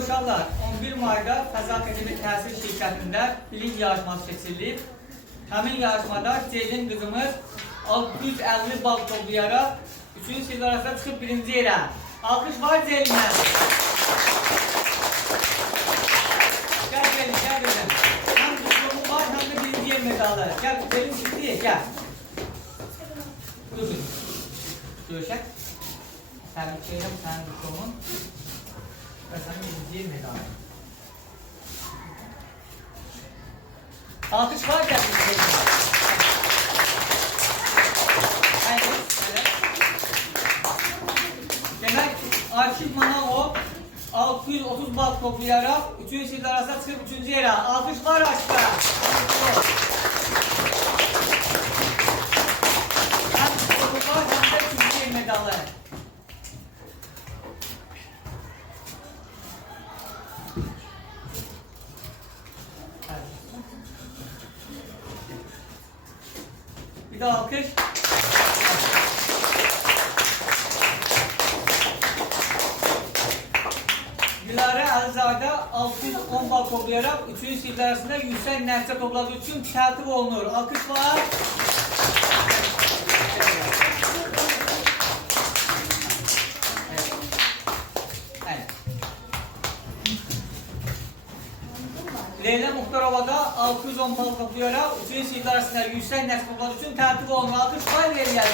uşaqlar, 11 mayda Fəza Akademi Təhsil Şirkətində bilik yarışması keçirilib. Həmin yarışmada Ceylin qızımız 650 bal toplayaraq 3-cü sinif arasında çıxıb 1-ci yerə. Alqış var Ceylinə. Gəl Ceylin, gəl gözüm. Həm diplomu var, həm də 1-ci yer medalı. Gəl Ceylin çıxdı, gəl. Dur. Görüşək. Təbrik edirəm sənin diplomun. Və sənin 1-ci yer medalı. Alqış var gəl. Demək, Akif Manavov 630 bal toplayaraq 3-cü sinif arasında çıxıb 3-cü yerə. Alqış var Akifə. Həm diplomu var, həm də 3-cü yer medalı. Bir daha alkış. Gülarə Əlizadə 610 bal toplayaraq 3-cü siniflər arasında yüksək nəticə topladığı üçün təltif olunur. Alkış var. Leyla Muxtarova da 610 bal toplayaraq 3-cü siniflər arasında yüksək nəticə topladığı üçün təltif olunur. Alkış var Leyla.